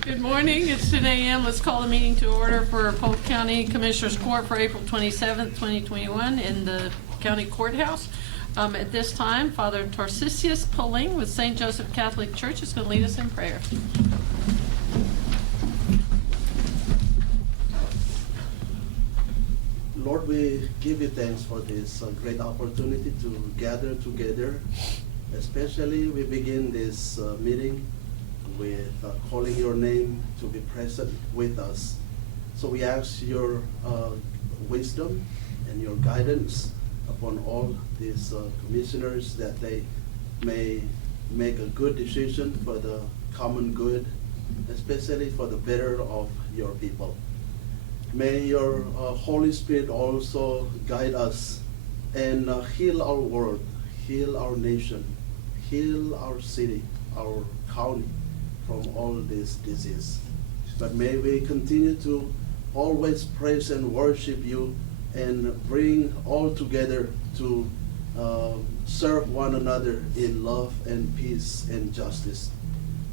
Good morning. It's 10 a.m. Let's call the meeting to order for Polk County Commissioners Court for April 27th, 2021 in the county courthouse. At this time, Father Tarcisius Pulling with St. Joseph Catholic Church is going to lead us in prayer. Lord, we give you thanks for this great opportunity to gather together. Especially we begin this meeting with calling your name to be present with us. So we ask your wisdom and your guidance upon all these commissioners, that they may make a good decision for the common good, especially for the better of your people. May your Holy Spirit also guide us and heal our world, heal our nation, heal our city, our county from all this disease. But may we continue to always praise and worship you and bring all together to serve one another in love and peace and justice.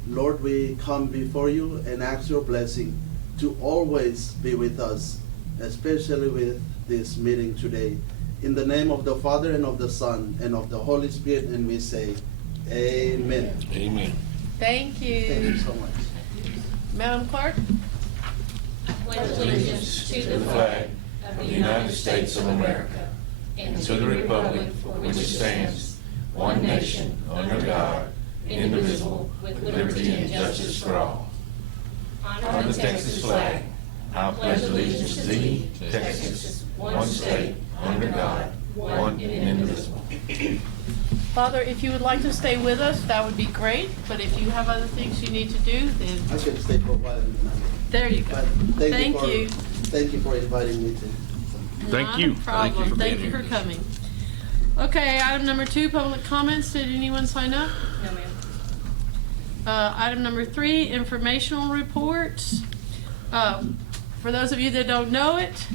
Lord, we come before you and ask your blessing to always be with us, especially with this meeting today. In the name of the Father, and of the Son, and of the Holy Spirit, and we say, Amen. Amen. Thank you. Thank you so much. Madam Clerk? I pledge allegiance to the flag of the United States of America and to the republic for which it stands, one nation, under God, indivisible, with liberty and justice for all. Honor the Texas flag. I pledge allegiance to thee, Texas, one state, under God, one and indivisible. Father, if you would like to stay with us, that would be great. But if you have other things you need to do, then I can stay for a while. there you go. But Thank you. Thank you for inviting me to. Thank you. Not a problem. Thank you for coming. Okay, item number 2, public comments. Did anyone sign up? No, ma'am. Item number 3, informational reports. For those of you that don't know it,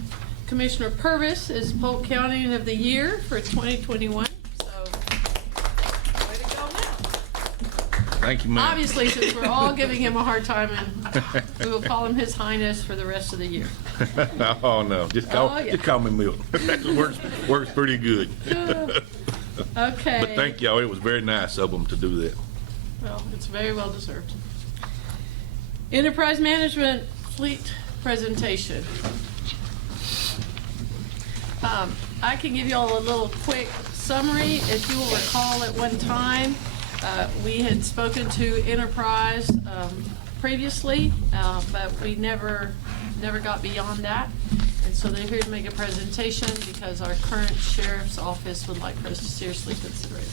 Commissioner Purvis is Polk County of the Year for 2021. So, way to go now. Thank you, ma'am. Obviously, since we're all giving him a hard time, and we will call him His Highness for the rest of the year. Oh, no. Just call me Milton. That works pretty good. Okay. But thank y'all. It was very nice of them to do that. Well, it's very well deserved. Enterprise Management Fleet Presentation. I can give you all a little quick summary. If you will recall, at one time, we had spoken to Enterprise previously, but we never got beyond that. And so they're here to make a presentation because our current sheriff's office would like for us to seriously consider it.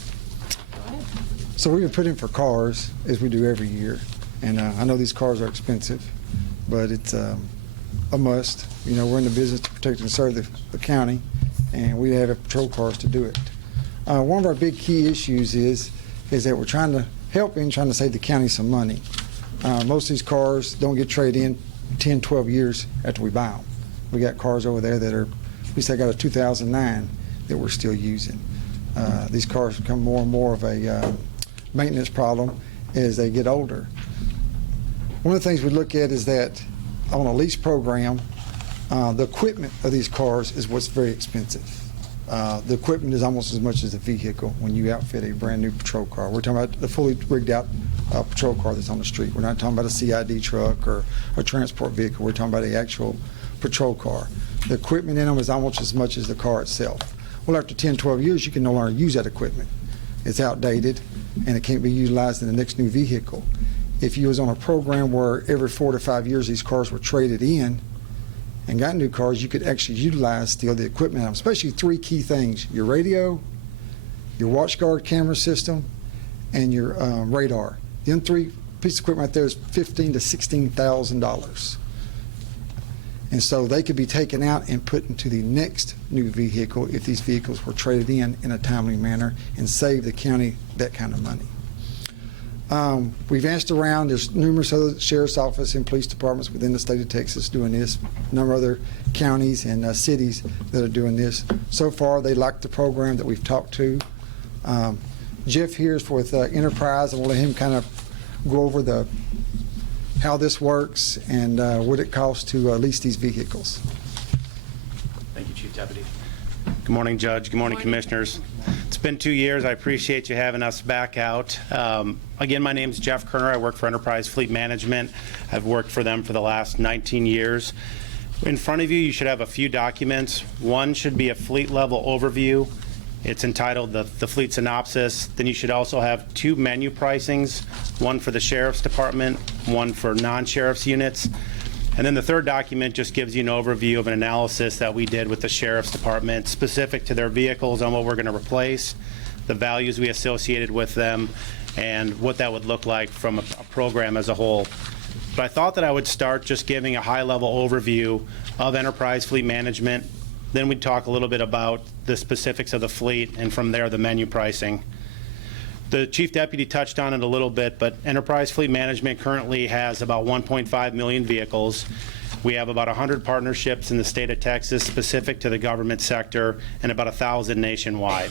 Go ahead. So we've been putting for cars, as we do every year. And I know these cars are expensive, but it's a must. You know, we're in the business to protect and serve the county, and we have patrol cars to do it. One of our big key issues is that we're trying to help in trying to save the county some money. Most of these cars don't get traded in 10, 12 years after we buy them. We got cars over there that are, at least I got a 2009 that we're still using. These cars become more and more of a maintenance problem as they get older. One of the things we look at is that on a lease program, the equipment of these cars is what's very expensive. The equipment is almost as much as the vehicle when you outfit a brand new patrol car. We're talking about the fully rigged out patrol car that's on the street. We're not talking about a CID truck or a transport vehicle. We're talking about the actual patrol car. The equipment in them is almost as much as the car itself. Well, after 10, 12 years, you can no longer use that equipment. It's outdated, and it can't be utilized in the next new vehicle. If you was on a program where every 4 to 5 years these cars were traded in and got new cars, you could actually utilize still the equipment, especially 3 key things: your radio, your watch guard camera system, and your radar. The other 3 pieces of equipment right there is $15,000 to $16,000. And so they could be taken out and put into the next new vehicle if these vehicles were traded in a timely manner and save the county that kind of money. We've asked around. There's numerous other sheriff's office and police departments within the state of Texas doing this, a number of other counties and cities that are doing this. So far, they like the program that we've talked to. Jeff here is with Enterprise, and we'll let him kind of go over how this works and what it costs to lease these vehicles. Thank you, Chief Deputy. Good morning, Judge. Good morning, Commissioners. It's been 2 years. I appreciate you having us back out. Again, my name is Jeff Kerner. I work for Enterprise Fleet Management. I've worked for them for the last 19 years. In front of you, you should have a few documents. One should be a fleet level overview. It's entitled the Fleet Synopsis. Then you should also have 2 menu pricings, one for the Sheriff's Department, one for non-sheriff's units. And then the third document just gives you an overview of an analysis that we did with the Sheriff's Department specific to their vehicles on what we're going to replace, the values we associated with them, and what that would look like from a program as a whole. But I thought that I would start just giving a high-level overview of Enterprise Fleet Management. Then we'd talk a little bit about the specifics of the fleet, and from there, the menu pricing. The Chief Deputy touched on it a little bit, but Enterprise Fleet Management currently has about 1.5 million vehicles. We have about 100 partnerships in the state of Texas specific to the government sector and about 1,000 nationwide.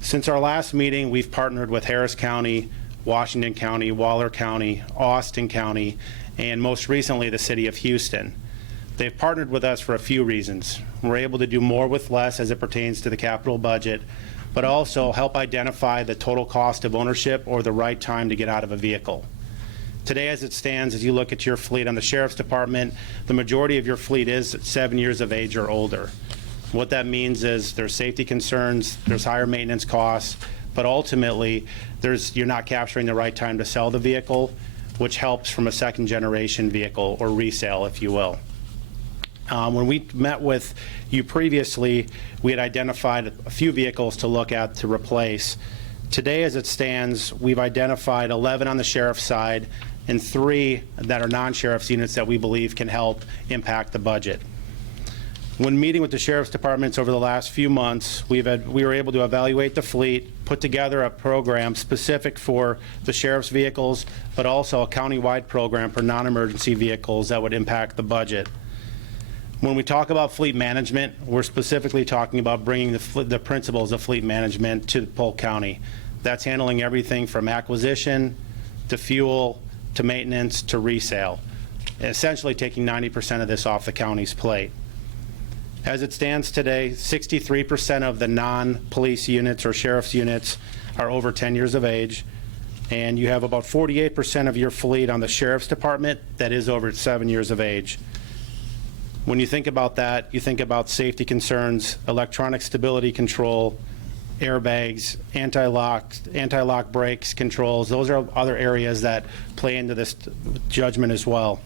Since our last meeting, we've partnered with Harris County, Washington County, Waller County, Austin County, and most recently the city of Houston. They've partnered with us for a few reasons. We're able to do more with less as it pertains to the capital budget, but also help identify the total cost of ownership or the right time to get out of a vehicle. Today, as it stands, as you look at your fleet on the Sheriff's Department, the majority of your fleet is 7 years of age or older. What that means is there's safety concerns, there's higher maintenance costs, but ultimately, you're not capturing the right time to sell the vehicle, which helps from a second-generation vehicle or resale, if you will. When we met with you previously, we had identified a few vehicles to look at to replace. Today, as it stands, we've identified 11 on the sheriff's side and 3 that are non-sheriff's units that we believe can help impact the budget. When meeting with the sheriff's departments over the last few months, we were able to evaluate the fleet, put together a program specific for the sheriff's vehicles, but also a county-wide program for non-emergency vehicles that would impact the budget. When we talk about fleet management, we're specifically talking about bringing the principles of fleet management to Polk County. That's handling everything from acquisition to fuel to maintenance to resale, essentially taking 90% of this off the county's plate. As it stands today, 63% of the non-police units or sheriff's units are over 10 years of age, and you have about 48% of your fleet on the sheriff's department that is over 7 years of age. When you think about that, you think about safety concerns, electronic stability control, airbags, anti-lock brakes controls. Those are other areas that play into this judgment as well.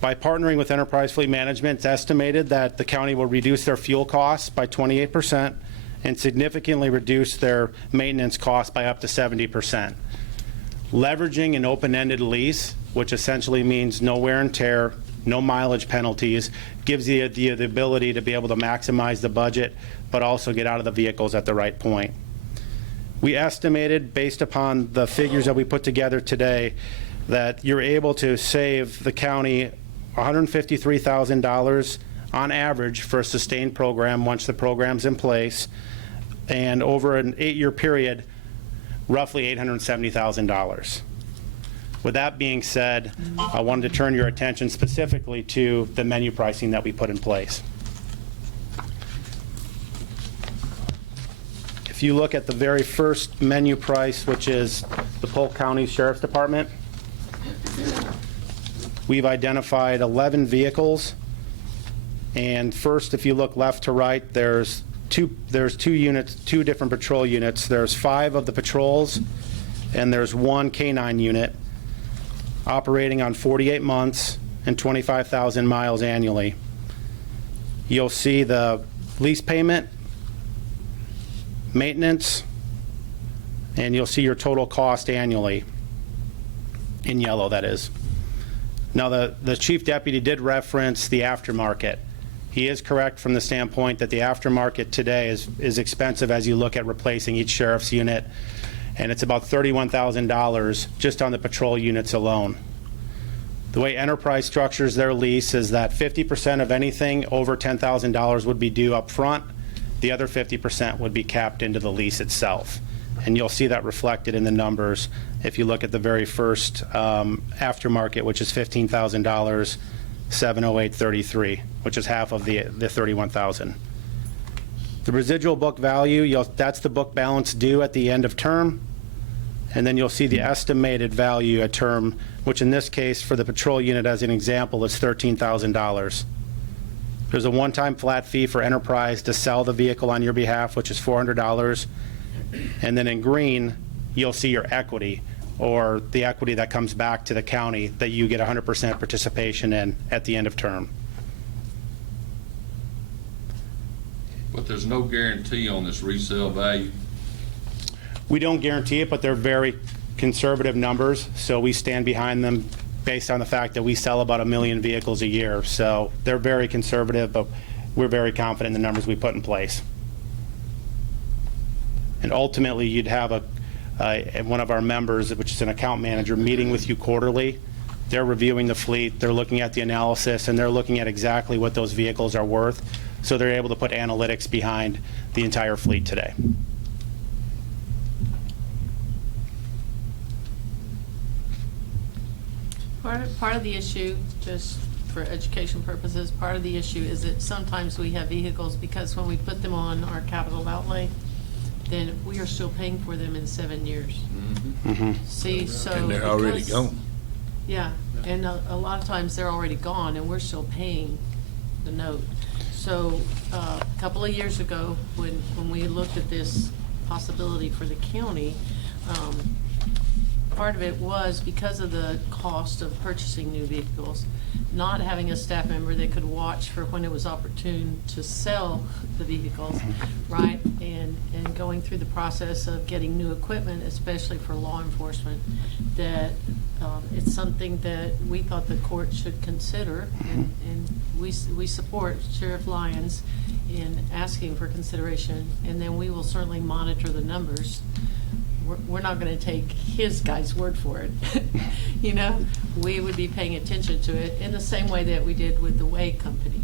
By partnering with Enterprise Fleet Management, it's estimated that the county will reduce their fuel costs by 28% and significantly reduce their maintenance costs by up to 70%. Leveraging an open-ended lease, which essentially means no wear and tear, no mileage penalties, gives you the ability to be able to maximize the budget, but also get out of the vehicles at the right point. We estimated, based upon the figures that we put together today, that you're able to save the county $153,000 on average for a sustained program once the program's in place, and over an 8-year period, roughly $870,000. With that being said, I wanted to turn your attention specifically to the menu pricing that we put in place. If you look at the very first menu price, which is the Polk County Sheriff's Department, we've identified 11 vehicles. And first, if you look left to right, there's two units, 2 different patrol units. There's 5 of the patrols, and there's 1 K-9 unit operating on 48 months and 25,000 miles annually. You'll see the lease payment, maintenance, and you'll see your total cost annually, in yellow that is. Now the Chief Deputy did reference the aftermarket. He is correct from the standpoint that the aftermarket today is expensive as you look at replacing each sheriff's unit, and it's about $31,000 just on the patrol units alone. The way Enterprise structures their lease is that 50% of anything over $10,000 would be due up front. The other 50% would be capped into the lease itself. And you'll see that reflected in the numbers If you look at the very first aftermarket, which is $15,000, $708.33, which is half of the $31,000. The residual book value, that's the book balance due at the end of term, and then you'll see the estimated value at term, which in this case for the patrol unit as an example is $13,000. There's a one-time flat fee for Enterprise to sell the vehicle on your behalf, which is $400. And then in green, you'll see your equity, or the equity that comes back to the county that you get 100% participation in at the end of term. But there's no guarantee on this resale value? We don't guarantee it, but they're very conservative numbers, so we stand behind them based on the fact that we sell about 1 million vehicles a year. So they're very conservative, but we're very confident in the numbers we put in place. And ultimately, you'd have one of our members, which is an account manager, meeting with you quarterly. They're reviewing the fleet, they're looking at the analysis, and they're looking at exactly what those vehicles are worth, so they're able to put analytics behind the entire fleet today. Part of the issue, just for education purposes, part of the issue is that sometimes we have vehicles, because when we put them on our capital outlay, then we are still paying for them in 7 years. See, so. And they're already because- gone. Yeah, and a lot of times they're already gone and we're still paying the note. So a couple of years ago, when we looked at this possibility for the county, part of it was because of the cost of purchasing new vehicles, not having a staff member that could watch for when it was opportune to sell the vehicles, right? And going through the process of getting new equipment, especially for law enforcement, that it's something that we thought the court should consider, and we support Sheriff Lyons in asking for consideration, and then we will certainly monitor the numbers. We're not going to take his guy's word for it. You know, we would be paying attention to it in the same way that we did with the Way Company.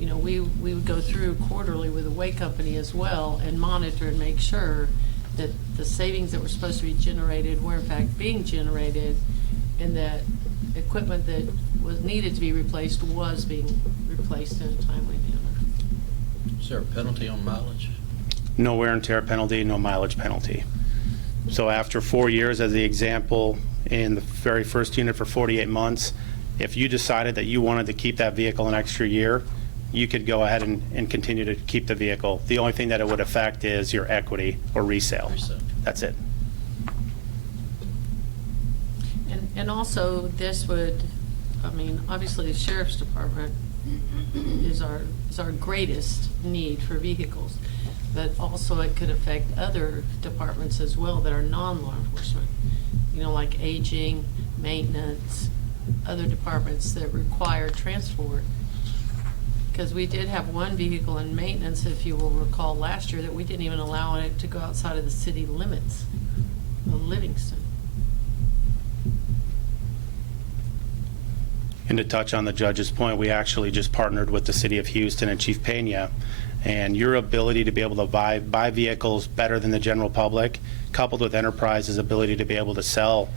You know, we would go through quarterly with the Way Company as well and monitor and make sure that the savings that were supposed to be generated were in fact being generated, and that equipment that was needed to be replaced was being replaced in a timely manner. Is there a penalty on mileage? No wear and tear penalty, no mileage penalty. So after 4 years, as the example, in the very first unit for 48 months, if you decided that you wanted to keep that vehicle an extra year, you could go ahead and continue to keep the vehicle. The only thing that it would affect is your equity or resale. That's it. And also, this would, I mean, obviously the Sheriff's Department is our greatest need for vehicles, but also it could affect other departments as well that are non-law enforcement. You know, like aging, maintenance, other departments that require transport. Because we did have one vehicle in maintenance, if you will recall, last year, that we didn't even allow it to go outside of the city limits of Livingston. And to touch on the judge's point, we actually just partnered with the city of Houston and Chief Pena, and your ability to be able to buy vehicles better than the general public, coupled with Enterprise's ability to be able to sell.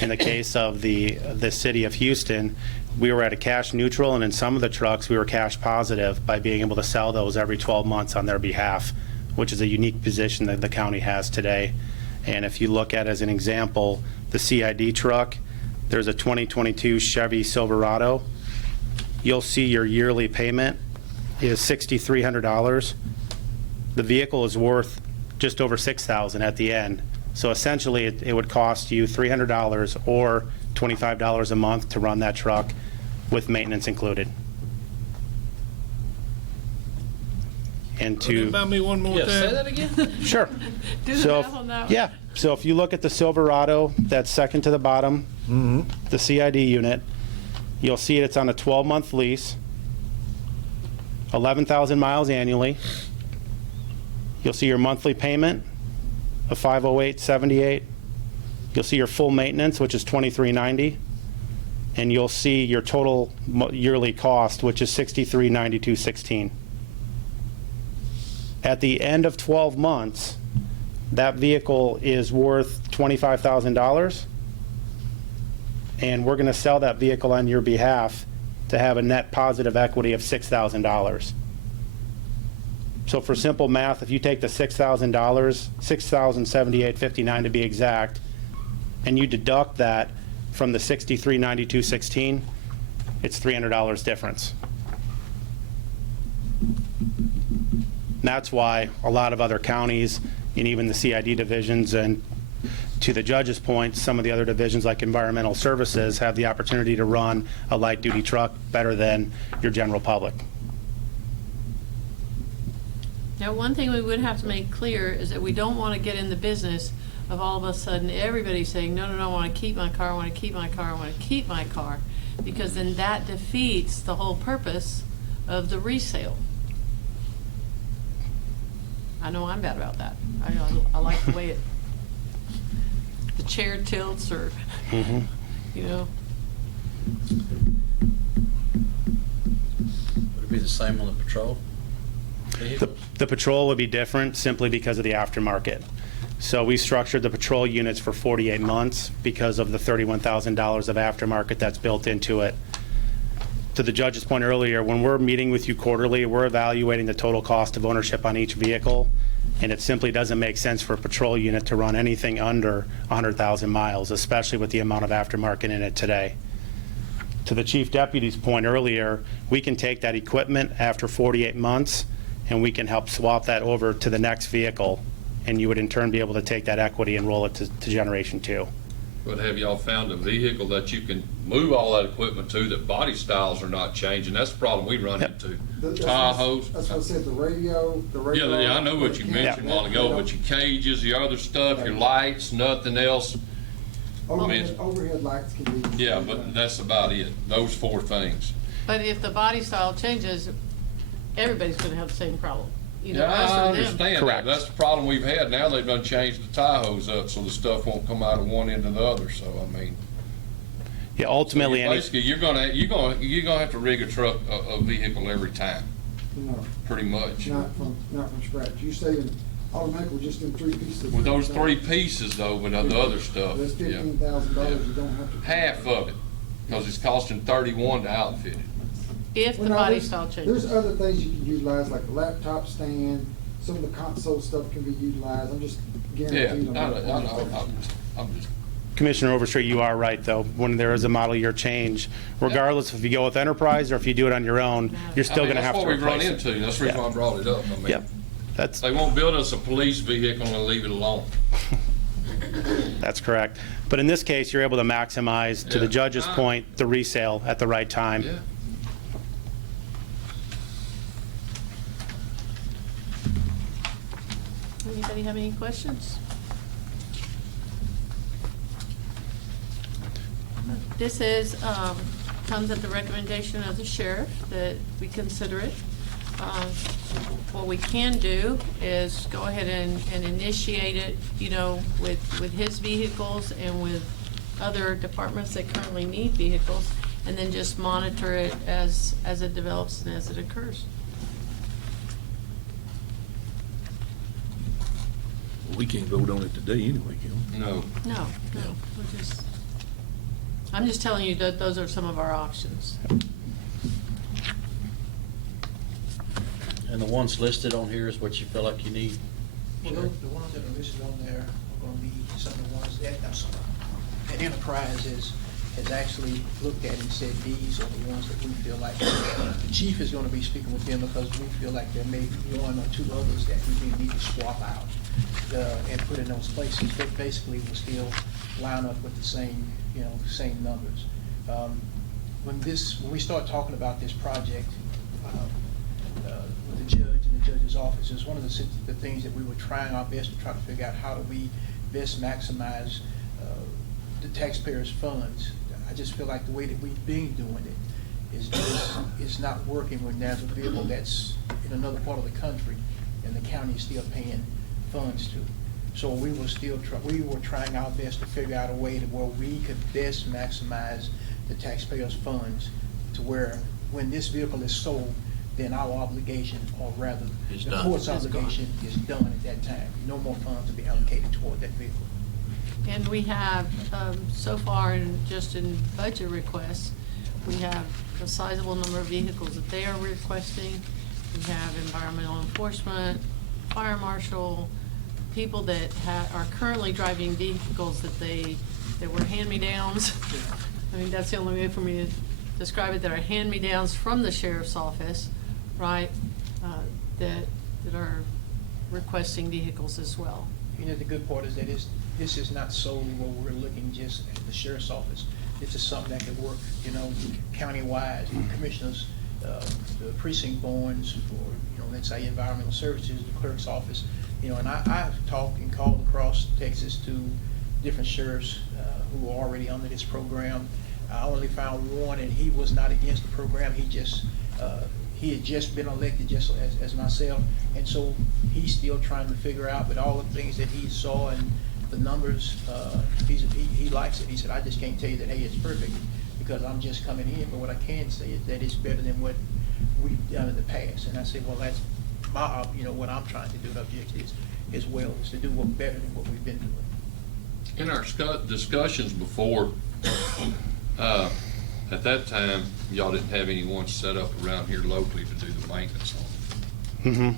In the case of the city of Houston, we were at a cash neutral, and in some of the trucks, we were cash positive by being able to sell those every 12 months on their behalf, which is a unique position that the county has today. And if you look at, as an example, the CID truck, there's a 2022 Chevy Silverado. You'll see your yearly payment is $6,300. The vehicle is worth just over $6,000 at the end. So essentially, it would cost you $300 or $25 a month to run that truck with maintenance included. And to Buy me one more Yeah, time. say that again? sure. Do the So math on that one. yeah, so if you look at the Silverado, that's second to the bottom, the CID unit, you'll see it's on a 12-month lease, 11,000 miles annually. You'll see your monthly payment of $508.78. You'll see your full maintenance, which is $23.90, and you'll see your total yearly cost, which is $63.92.16. At the end of 12 months, That vehicle is worth $25,000, and we're going to sell that vehicle on your behalf to have a net positive equity of $6,000. So for simple math, if you take the $6,000, $6,078.59 to be exact, and you deduct that from the $63,92.16, it's $300 difference. And that's why a lot of other counties, and even the CID divisions, and to the judge's point, some of the other divisions like environmental services have the opportunity to run a light-duty truck better than your general public. Now, one thing we would have to make clear is that we don't want to get in the business of all of a sudden everybody saying, no, no, no, I want to keep my car, I want to keep my car, I want to keep my car, because then that defeats the whole purpose of the resale. I know I'm bad about that. I like the way the chair tilts, or, you know. Would it be the same on the patrol vehicles? The patrol would be different simply because of the aftermarket. So we structured the patrol units for 48 months because of the $31,000 of aftermarket that's built into it. To the judge's point earlier, when we're meeting with you quarterly, we're evaluating the total cost of ownership on each vehicle, and it simply doesn't make sense for a patrol unit to run anything under 100,000 miles, especially with the amount of aftermarket in it today. To the chief deputy's point earlier, we can take that equipment after 48 months, and we can help swap that over to the next vehicle, and you would in turn be able to take that equity and roll it to Generation 2. But have y'all found a vehicle that you can move all that equipment to, that body styles are not changing? That's the problem we run into. Tahoes. That's what I said, the radio. Yeah, I know what you mentioned a while ago, but your cages, your other stuff, your lights, nothing else. Overhead lights can be. Yeah, but that's about it, those four things. But if the body style changes, everybody's going to have the same problem. Either Yeah, us or I them. understand that. Correct. That's the problem we've had. Now they've done changed the Tahoes up so the stuff won't come out of one end to the other, so I mean. Yeah, ultimately, Basically, you're gonna have to rig a vehicle every time, No, pretty much. not from scratch. You saying automatically just in 3 pieces. With those 3 pieces though, but the other stuff, That's yeah. $15,000, you don't have to. Half of it, because it's costing 31 to outfit it. If the Well, no, body there's- style changes. There's other things you can utilize, like the laptop stand, some of the console stuff can be utilized. I'm just Yeah, guaranteeing. I know, I'm just, Commissioner Overstreet, you are right, though. When there is a model year change, regardless if you go with Enterprise or if you do it on your own, you're still going to have to that's what we run replace it. into. That's the reason why I brought it up. I mean, Yep, that's they won't build us a police vehicle and leave it alone. that's correct. But in this case, you're able to maximize, to the Yeah. judge's point, the resale at the right time. Yeah. Anybody have any questions? This is, comes at the recommendation of the sheriff that we consider it. What we can do is go ahead and initiate it, you know, with his vehicles and with other departments that currently need vehicles, and then just monitor it as it develops and as it occurs. We can't vote on it today anyway, can we? No. No, I'm just telling you that those are some of our options. And the ones listed on here is what you feel like you need? Well, the ones that are listed on there are gonna be some of the ones that Enterprise has actually looked at and said these are the ones that we feel like, the chief is gonna be speaking with them because we feel like there may be 1 or 2 others that we need to swap out, and put in those places, but basically we'll still line up with the same, same numbers. When we start talking about this project, with the judge and the judge's office, is one of the things that we were trying our best to try to figure out how do we best maximize the taxpayers' funds. I just feel like the way that we've been doing it is not working when there's a vehicle that's in another part of the country and the county is still paying funds to. So we were trying our best to figure out a way to where we could best maximize the taxpayers' funds to where when this vehicle is sold, then our obligation, or rather, It's the done. court's It's gone. obligation is done at that time. No more funds to be allocated toward that vehicle. And we have, so far, just in budget requests, we have a sizable number of vehicles that they are requesting. We have environmental enforcement, fire marshal, people that are currently driving vehicles that were hand-me-downs. I mean, that's the only way for me to describe it, that are hand-me-downs from the sheriff's office, right? That are requesting vehicles as well. You know, the good part is that this is not solely where we're looking just at the sheriff's office. This is something that could work, you know, county-wide, commissioners, the precinct boards, or, you know, let's say environmental services, the clerk's office, you know, and I've talked and called across Texas to different sheriffs who are already under this program. I only found one, and he was not against the program. He had just been elected, just as myself, and so he's still trying to figure out with all the things that he saw and the numbers. He likes it. He said, "I just can't tell you that, hey, it's perfect, because I'm just coming in. But what I can say is that it's better than what we've done in the past." And I said, "Well, that's my, you know, what I'm trying to do. The objective is well, is to do better than what we've been doing." In our discussions before, at that time, y'all didn't have anyone set up around here locally to do the maintenance on it. Mm-hmm.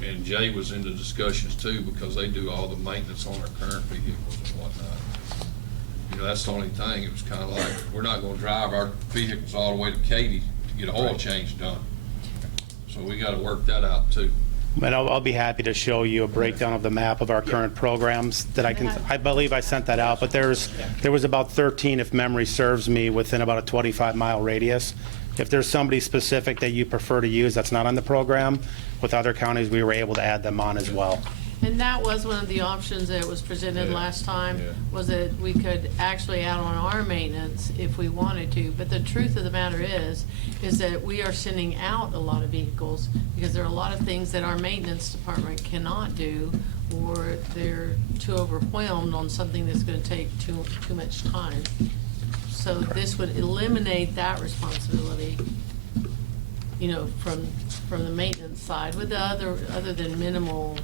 And Jay was into discussions too, because they do all the maintenance on our current vehicles and whatnot. You know, that's the only thing. It was kind of like, we're not gonna drive our vehicles all the way to Katy to get an oil change done. So we gotta work that out too. And I'll be happy to show you a breakdown of the map of our current programs that I believe I sent that out, but there was about 13, if memory serves me, within about a 25-mile radius. If there's somebody specific that you prefer to use that's not on the program, with other counties, we were able to add them on as well. And that was one of the options that was presented last time, was that we could actually add on our maintenance if we wanted to. But the truth of the matter is that we are sending out a lot of vehicles because there are a lot of things that our maintenance department cannot do, or they're too overwhelmed on something that's gonna take too much time. So this would eliminate that responsibility, you know, from the maintenance side, with the other than minimal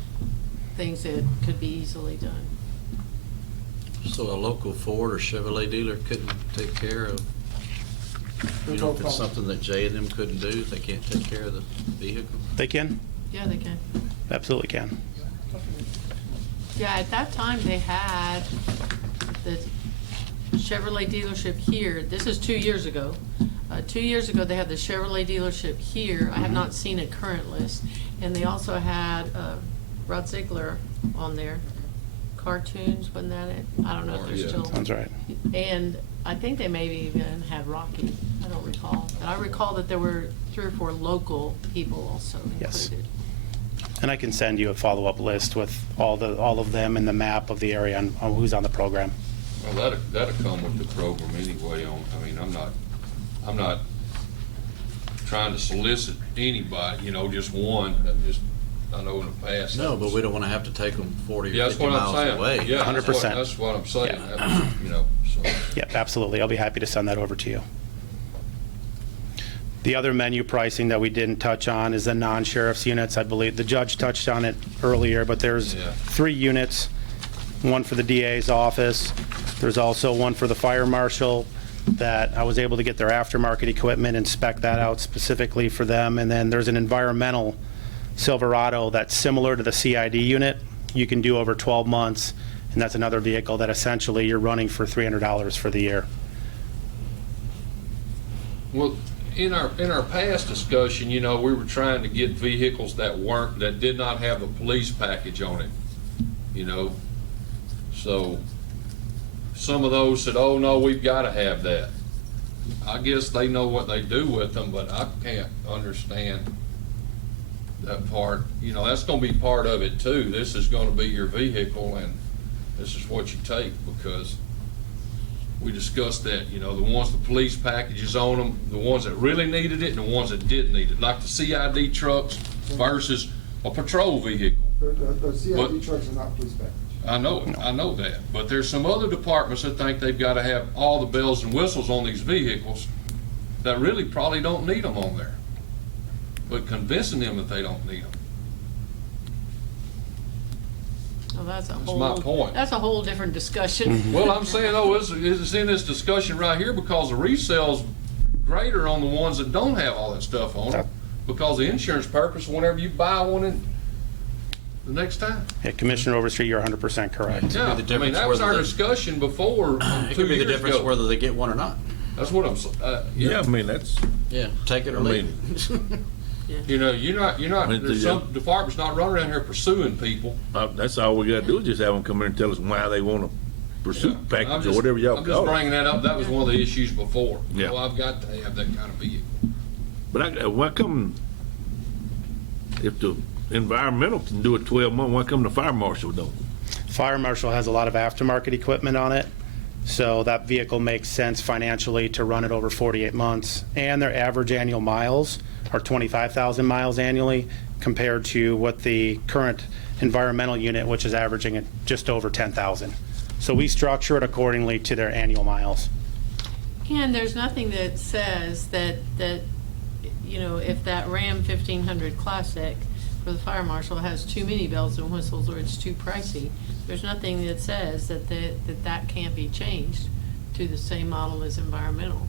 things that could be easily done. So a local Ford or Chevrolet dealer couldn't take care of, you know, if it's something that Jay and them couldn't do, they can't take care of the vehicle? They can? Yeah, they can. Absolutely can. Yeah, at that time, they had the Chevrolet dealership here. This is 2 years ago. 2 years ago, they had the Chevrolet dealership here. I have not seen a current list. And they also had Rod Ziegler on there. Cartoons, wasn't that it? I don't know if they're Yeah. still. Sounds right. And I think they maybe even had Rocky. I don't recall. But I recall that there were 3 or 4 local people also Yes. included. And I can send you a follow-up list with all of them and the map of the area on who's on the program. Well, that'll come with the program anyway. I mean, I'm not trying to solicit anybody, you know, just one. I know in the past. No, but we don't want to have to take them 40 Yeah, or that's 50 what I'm miles saying. away. Yeah, 100%. That's what I'm saying. Yeah. That was, you know, so. Yeah, absolutely. I'll be happy to send that over to you. The other menu pricing that we didn't touch on is the non-sheriff's units. I believe the judge touched on it earlier, but there's 3 units, one for the DA's office. There's also one for the fire marshal that I was able to get their aftermarket equipment and spec that out specifically for them. And then there's an environmental Silverado that's similar to the CID unit. You can do over 12 months, and that's another vehicle that essentially you're running for $300 for the year. Well, in our past discussion, you know, we were trying to get vehicles that did not have a police package on it, you know. So some of those said, "Oh no, we've got to have that." I guess they know what they do with them, but I can't understand that part. You know, that's going to be part of it too. This is going to be your vehicle, and this is what you take, because we discussed that, you know, the ones with the police packages on them, the ones that really needed it and the ones that didn't need it, like the CID trucks versus a patrol vehicle. The CID trucks are not police package. I know that, but there's some other departments that think they've got to have all the bells and whistles on these vehicles, that really probably don't need them on there, but convincing them that they don't need them. Well, that's That's my point. That's a whole different discussion. Well, I'm saying, though, it's in this discussion right here because the resale's greater on the ones that don't have all that stuff on them, because the insurance purpose, whenever you buy one in the next time. Yeah, Commissioner Overstreet, you're 100% correct. Yeah, I mean, that was our discussion before, It 2 could be the years difference ago. whether they get one or not. That's what I'm, Yeah, I mean, that's, Yeah, take it or I leave mean- it. you know, you're not, I mean, there's some departments not running around here pursuing people. that's all we gotta do is just have them come in and tell us why they want a pursuit package or whatever y'all I'm call just it. bringing that up. That was one of the issues before. Yeah. Well, I've got to have that kind of vehicle. But why come, if the environmental can do it 12 months, why come the fire marshal don't? Fire marshal has a lot of aftermarket equipment on it, so that vehicle makes sense financially to run it over 48 months. And their average annual miles are 25,000 miles annually compared to what the current environmental unit, which is averaging at just over 10,000. So we structure it accordingly to their annual miles. And there's nothing that says that, you know, if that Ram 1500 Classic for the fire marshal has too many bells and whistles or it's too pricey, there's nothing that says that can't be changed to the same model as environmental.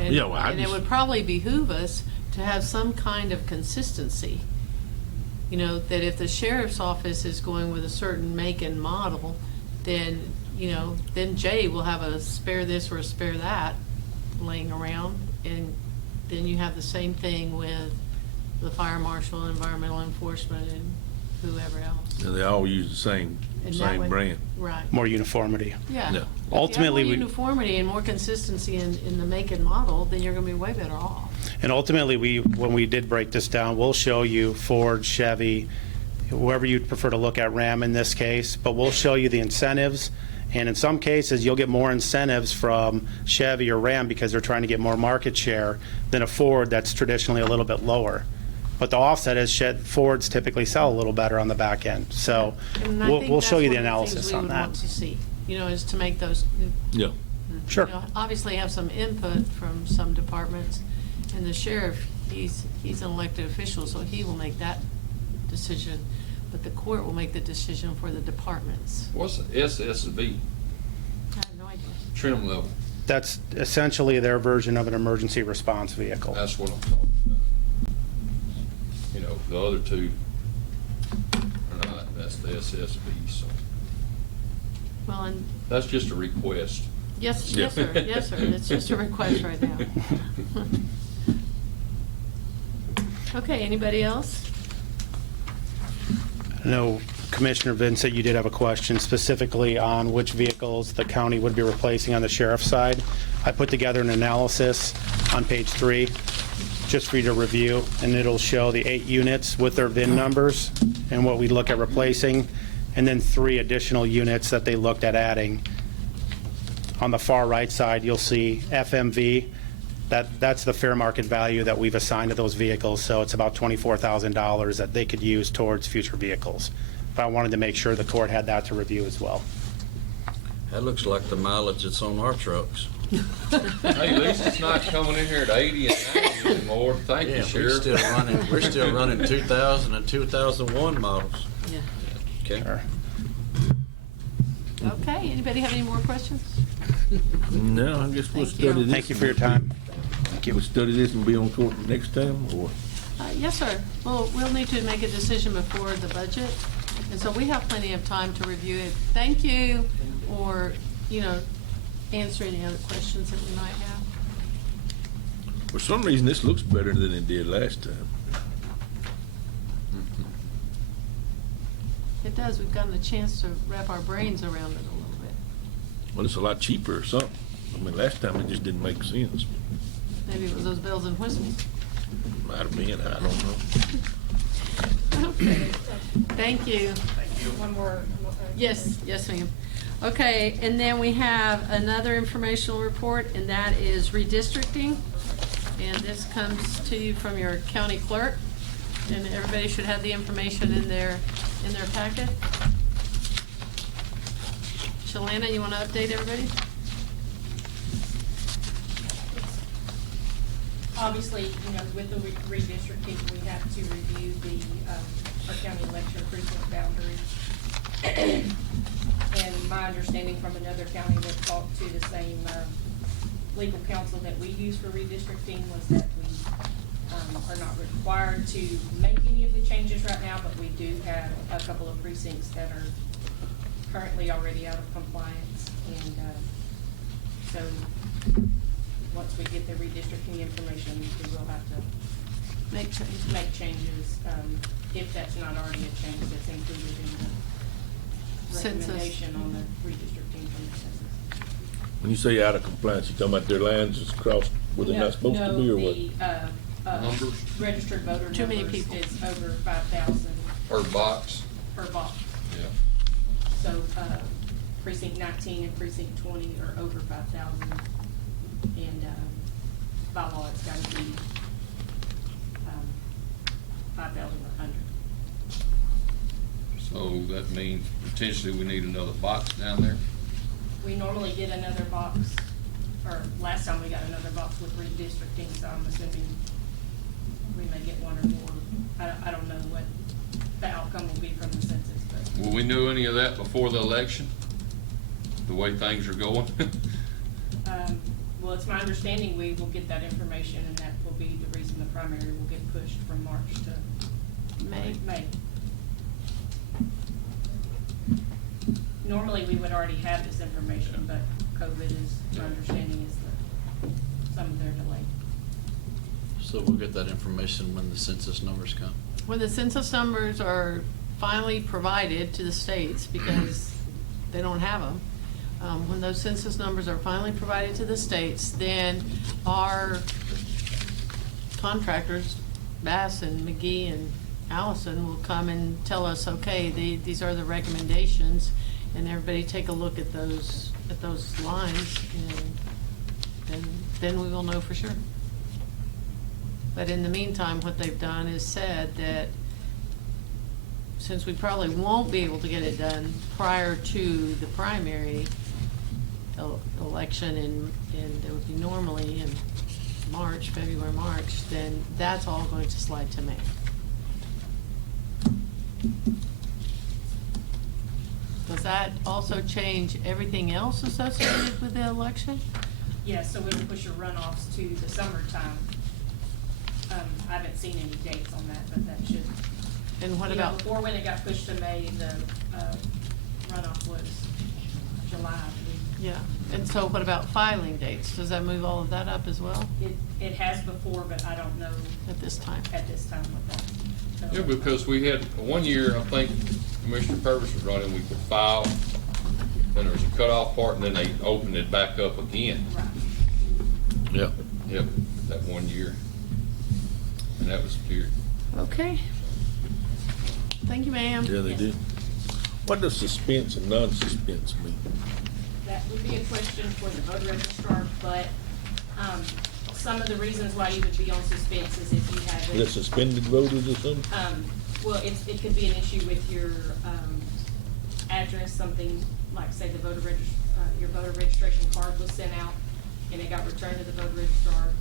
And, Yeah, well, and it would probably behoove us to have some kind of consistency. You know, that if the sheriff's office is going with a certain make and model, then, you know, then Jay will have a spare this or a spare that laying around, and then you have the same thing with the fire marshal, environmental enforcement, and whoever else. And they all use the same And that would- brand. Right. More uniformity. Yeah. Yeah. If Ultimately, you we- have more uniformity and more consistency in the make and model, then you're gonna be way better off. And ultimately, when we did break this down, we'll show you Ford, Chevy, whoever you'd prefer to look at, Ram in this case, but we'll show you the incentives. And in some cases, you'll get more incentives from Chevy or Ram because they're trying to get more market share than a Ford that's traditionally a little bit lower. But the offset is Fords typically sell a little better on the back end. So And I think we'll that's show you one the of things analysis on we would want that. to see, you know, is to make those, Yeah. Sure. you know, obviously have some input from some departments. And the sheriff, he's an elected official, so he will make that decision. But the court will make the decision for the departments. What's the SSV I have no idea. trim level? That's essentially their version of an emergency response vehicle. That's what I'm talking about. You know, the other two are not, that's the SSV, so Well, and, that's just a request. yes, yes, sir, yes, sir, it's just a request right now. Okay, anybody else? I know Commissioner Vincent, you did have a question specifically on which vehicles the county would be replacing on the sheriff's side. I put together an analysis on page 3, just for you to review, and it'll show the 8 units with their VIN numbers and what we look at replacing, and then 3 additional units that they looked at adding. On the far right side, you'll see FMV. That's the fair market value that we've assigned to those vehicles, so it's about $24,000 that they could use towards future vehicles. But I wanted to make sure the court had that to review as well. That looks like the mileage that's on our trucks. Hey, at least it's not coming in here at 80 and 90 anymore. Thank you, Yeah, Sheriff. we're still running 2000 and 2001 models. Yeah. Okay. Sure. Okay, anybody have any more questions? No, I guess we'll Thank you. study this. Thank you for your time. We'll study this and be on court next time, or? Yes, sir. Well, we'll need to make a decision before the budget, and so we have plenty of time to review it. Thank you, or, you know, answer any other questions that we might have. For some reason, this looks better than it did last time. It does. We've gotten a chance to wrap our brains around it a little bit. Well, it's a lot cheaper or something. I mean, last time it just didn't make sense. Maybe it was those bells and whistles. Might have been, I don't know. Okay, thank you. One more. Yes, yes, ma'am. Okay, and then we have another informational report, and that is redistricting. And this comes to you from your county clerk, and everybody should have the information in their packet. Shalana, you want to update everybody? Obviously, with the redistricting, we have to review our county election precinct boundaries. And my understanding from another county that talked to the same legal counsel that we use for redistricting was that we are not required to make any of the changes right now, but we do have a couple of precincts that are currently already out of compliance. And so once we get the redistricting information, we will have to make changes, if that's not already a change that's included in the recommendation on the redistricting from the census. When you say out of compliance, you talking about their lands is crossed where they're not supposed to be, or what? Numbers? Registered voter Too many numbers people. is over 5,000 Per box? per box. Yeah. So, precinct 19 and precinct 20 are over 5,000. And, by law, it's gotta be, 5,100. So that means potentially we need another box down there? We normally get another box, or last time we got another box with redistricting, so I'm assuming we may get one or more. I don't know what the outcome will be from the census, but. Will we know any of that before the election? The way things are going? Well, it's my understanding we will get that information, and that will be the reason the primary will get pushed from March to May. Normally, we would already have this information, but COVID is, my understanding is some of their delay. So we'll get that information when the census numbers come? When the census numbers are finally provided to the states, because they don't have them, when those census numbers are finally provided to the states, then our contractors, Bass and McGee and Allison, will come and tell us, okay, these are the recommendations, and everybody take a look at those lines, and then we will know for sure. But in the meantime, what they've done is said that since we probably won't be able to get it done prior to the primary election, and it would be normally in February, March, then that's all going to slide to May. Does that also change everything else associated with the election? Yeah, so we will push your runoffs to the summertime. I haven't seen any dates on that, but that should. And what about? Before, when it got pushed to May, the runoff was July, I believe. Yeah, and so what about filing dates? Does that move all of that up as well It has before, but I don't know at this time? With that. So, Yeah, because we had, one year, I think Commissioner Purvis was running, we could file, then there was a cutoff part, and then they opened it back up again. Right. Yeah. Yep, that one year. And that was period. Okay. Thank you, ma'am. Yeah, they do. What does suspense and non-suspense mean? That would be a question for the voter registrar, but, some of the reasons why you would be on suspense is if you have. The suspended voters or something? Well, it could be an issue with your, address, something like, say, your voter registration card was sent out and it got returned to the voter registrar.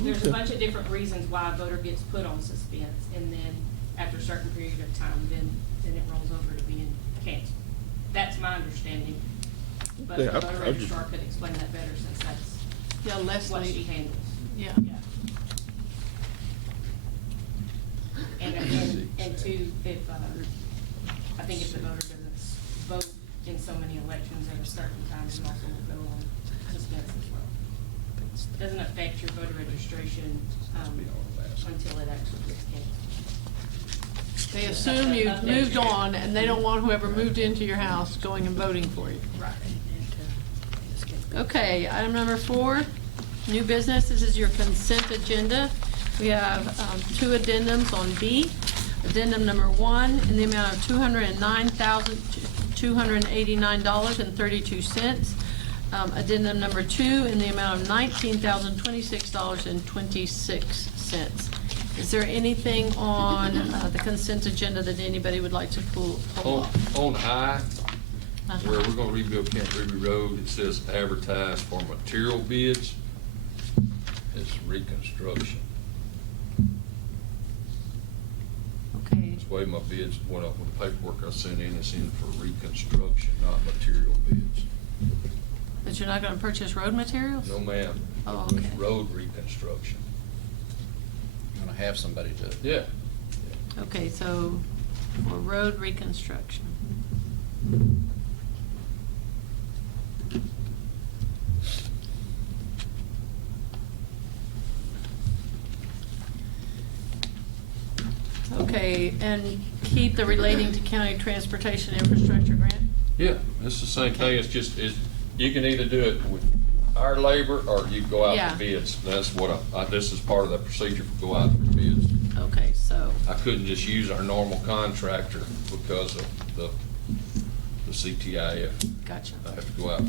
There's a Okay. bunch of different reasons why a voter gets put on suspense, and then after a certain period of time, then it rolls over to being canceled. That's my understanding, but Yeah, the I voter just- registrar could explain that better since that's Yeah, what she Leslie. handles. Yeah. And two, if, I think if the voter doesn't vote in so many elections at a certain time, it also will go on suspense as well. Doesn't affect your voter registration, until it actually gets canceled. They assume you've moved on, and they don't want whoever moved into your house going and voting for you. Right. Okay, item number 4, new business. This is your consent agenda. We have 2 addendums on B. Addendum number 1 in the amount of $209,289.32. Addendum number 2 in the amount of $19,026.26. Is there anything on the consent agenda that anybody would like to pull off? On I, where we're gonna rebuild Camp Ruby Road, it says advertise for material bids. It's Reconstruction. Okay, That's the way my bids went up with the paperwork I sent in. It's in for reconstruction, not material bids. but you're not gonna purchase road materials? No, ma'am. Oh, It's okay. road reconstruction. You're gonna have somebody do it. Yeah. Okay, so for road reconstruction. Okay, and keep the relating to county transportation infrastructure grant? Yeah, it's the same thing. It's just, you can either do it with our labor or you go out Yeah. for bids. That's what this is part of the procedure for go out for bids. Okay, so, I couldn't just use our normal contractor because of the CTIF. gotcha. I have to go out for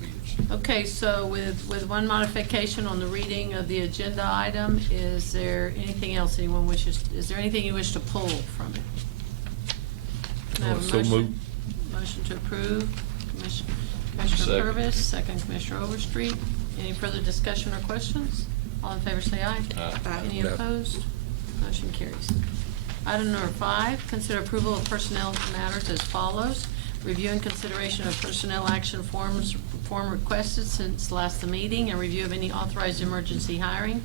bids. Okay, so with one modification on the reading of the agenda item, is there anything else anyone wishes, is there anything you wish to pull from it? Can I have a So motion? moved. Motion to approve, Commissioner Second. Purvis, second Commissioner Overstreet. Any further discussion or questions? All in favor say aye. Aye. Any opposed? Motion carries. Item number 5, consider approval of personnel matters as follows. Review and consideration of personnel action form requested since last meeting, and review of any authorized emergency hiring.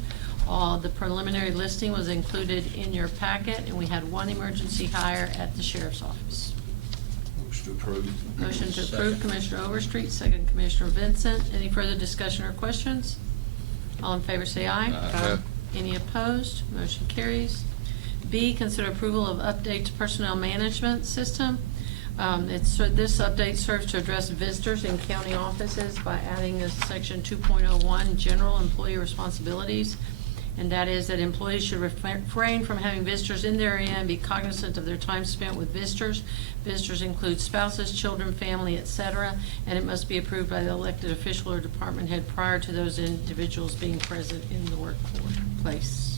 The preliminary listing was included in your packet, and we had one emergency hire at the sheriff's office. Motion to approve. Motion to approve, Commissioner Overstreet, second Commissioner Vincent. Any further discussion or questions? All in favor say aye. Aye. Any opposed? Motion carries. B, consider approval of update to personnel management system. This update serves to address visitors in county offices by adding a section 2.01, general employee responsibilities. And that is that employees should refrain from having visitors in their area and be cognizant of their time spent with visitors. Visitors include spouses, children, family, etc., and it must be approved by the elected official or department head prior to those individuals being present in the workplace.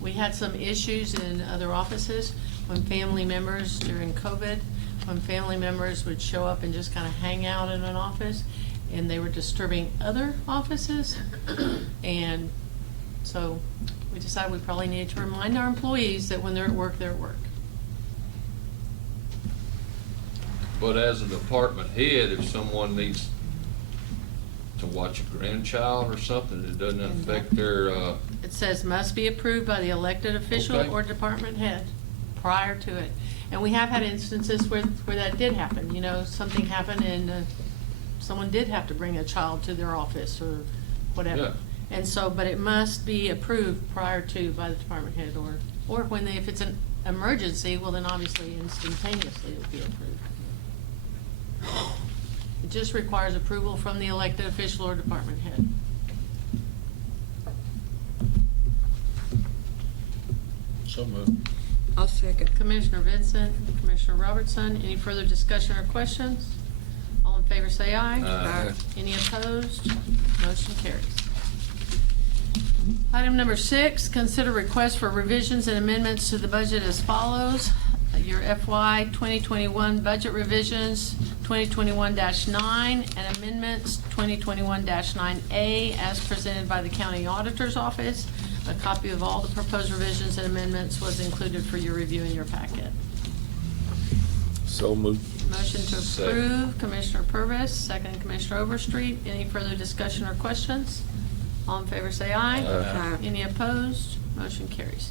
We had some issues in other offices when family members, during COVID, when family members would show up and just kind of hang out in an office, and they were disturbing other offices. And so we decided we probably needed to remind our employees that when they're at work, they're at work. But as a department head, if someone needs to watch a grandchild or something, it doesn't affect their, It says must be approved by the elected official Okay. or department head prior to it. And we have had instances where that did happen, you know, something happened and someone did have to bring a child to their office or whatever. Yeah. And so, but it must be approved prior to by the department head or when they, if it's an emergency, well then obviously instantaneously it would be approved. It just requires approval from the elected official or department head. So moved. I'll second. Commissioner Vincent, Commissioner Robertson, any further discussion or questions? All in favor say aye. Aye. Any opposed? Motion carries. Item number 6, consider request for revisions and amendments to the budget as follows. Your FY 2021 budget revisions 2021-9 and amendments 2021-9A as presented by the County Auditor's Office. A copy of all the proposed revisions and amendments was included for your review in your packet. So moved. Motion to approve, Commissioner Purvis, second Commissioner Overstreet. Any further discussion or questions? All in favor say aye. Aye. Any opposed? Motion carries.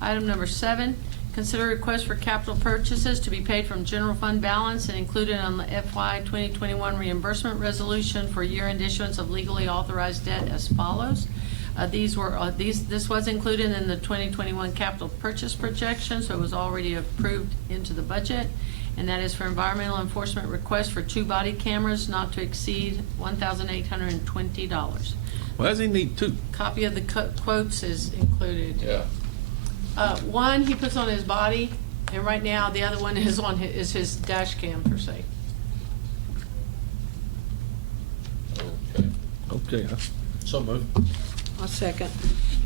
Item number 7, consider request for capital purchases to be paid from general fund balance and included on the FY 2021 reimbursement resolution for year-end issuance of legally authorized debt as follows. This was included in the 2021 capital purchase projection, so it was already approved into the budget. And that is for environmental enforcement request for 2 body cameras not to exceed $1,820. Why does he need 2? Copy of the quotes is included. yeah. One he puts on his body, and right now the other one is on his dash cam per se. Okay. Okay. So moved. I'll second.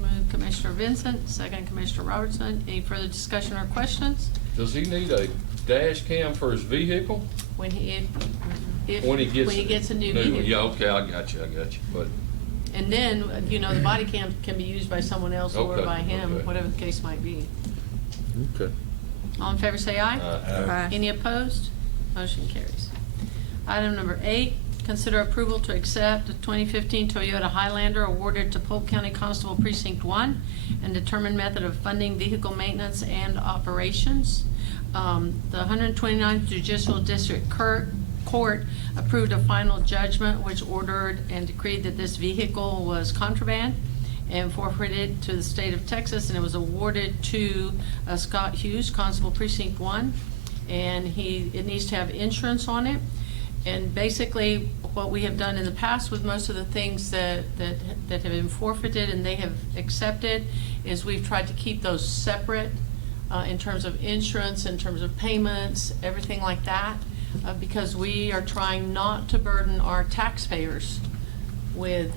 Move Commissioner Vincent, second Commissioner Robertson. Any further discussion or questions? Does he need a dash cam for his vehicle? When he When he gets a new one? vehicle. Yeah, okay, I got you, but And then, you know, the body cam can be used by someone else or Okay, by him, okay. whatever the case might be. Okay. All in favor, say aye. Aye. Any opposed? Motion carries. Item number 8, consider approval to accept the 2015 Toyota Highlander awarded to Polk County Constable Precinct 1 and determine method of funding vehicle maintenance and operations. The 129th Judicial District Court approved a final judgment which ordered and decreed that this vehicle was contraband and forfeited to the state of Texas, and it was awarded to Scott Hughes, Constable Precinct 1, and it needs to have insurance on it. And basically, what we have done in the past with most of the things that have been forfeited and they have accepted is we've tried to keep those separate in terms of insurance, in terms of payments, everything like that, because we are trying not to burden our taxpayers with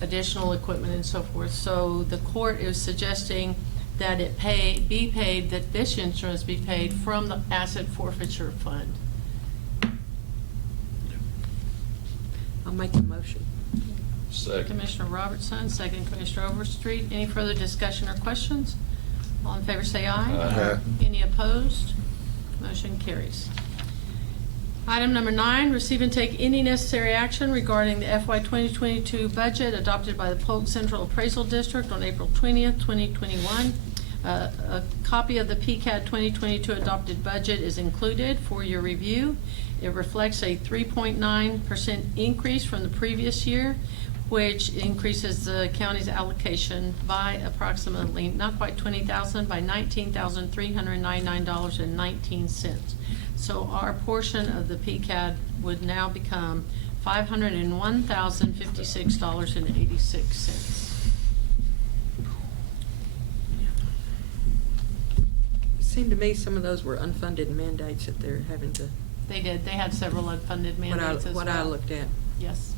additional equipment and so forth. So the court is suggesting that that this insurance be paid from the asset forfeiture fund. I'll make the motion. Second. Commissioner Robertson, second Commissioner Overstreet. Any further discussion or questions? All in favor say aye. Aye. Any opposed? Motion carries. Item number 9, receive and take any necessary action regarding the FY 2022 budget adopted by the Polk Central Appraisal District on April 20th, 2021. A copy of the PCAD 2022 adopted budget is included for your review. It reflects a 3.9% increase from the previous year, which increases the county's allocation by approximately, not quite $20,000, by $19,399.19. So our portion of the PCAD would now become $501,056.86. It seemed to me some of those were unfunded mandates that they're having to, They did. They had several unfunded mandates as well. what I looked at. Yes.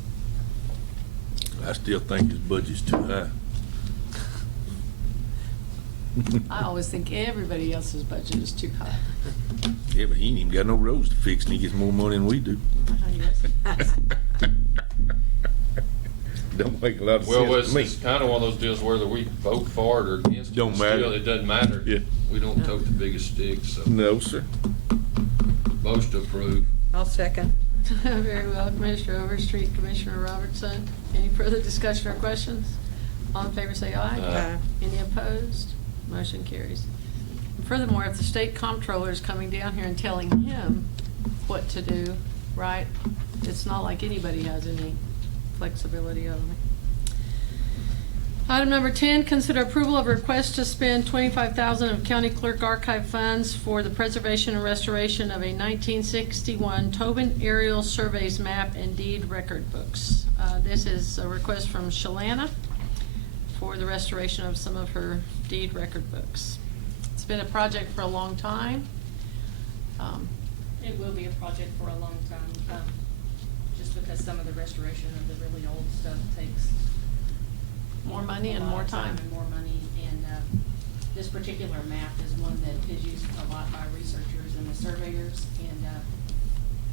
I still think his budget's too high. I always think everybody else's budget is too high. Yeah, but he ain't even got no roads to fix, and he gets more money than we do. Yes. Don't make a lot of Well, sense to me. it's kind of one of those deals whether we vote for it or against it. Don't matter. Still, it doesn't matter. Yeah. We don't tote the biggest stick, so. No, sir. Motion to approve. I'll second. Very well, Commissioner Overstreet, Commissioner Robertson. Any further discussion or questions? All in favor say aye. Aye. Any opposed? Motion carries. Furthermore, if the state comptroller is coming down here and telling him what to do, right, it's not like anybody has any flexibility over it. Item number 10, consider approval of a request to spend $25,000 of county clerk archive funds for the preservation and restoration of a 1961 Tobin aerial surveys map and deed record books. This is a request from Shalana for the restoration of some of her deed record books. It's been a project for a long time. It will be a project for a long time, just because some of the restoration of the really old stuff takes More money a and lot more of time. And more money, and this particular map is one that is used a lot by researchers and the surveyors, and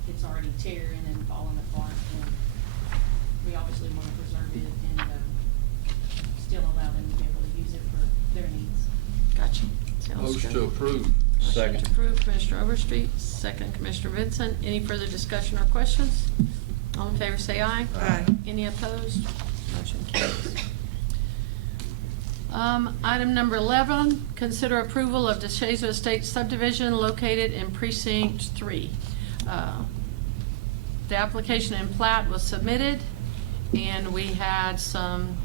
it's already tearing and falling apart, and we obviously want to preserve it and still allow them to be able to use it for their needs. Gotcha. Sounds Motion good. to approve. Motion to approve, Commissioner Overstreet, second Commissioner Vincent. Any further discussion or questions? All in favor say aye. Aye. Any opposed? Motion carries. Item number 11, consider approval of DeShazer Estates subdivision located in Precinct 3. The application and plat was submitted, and we had some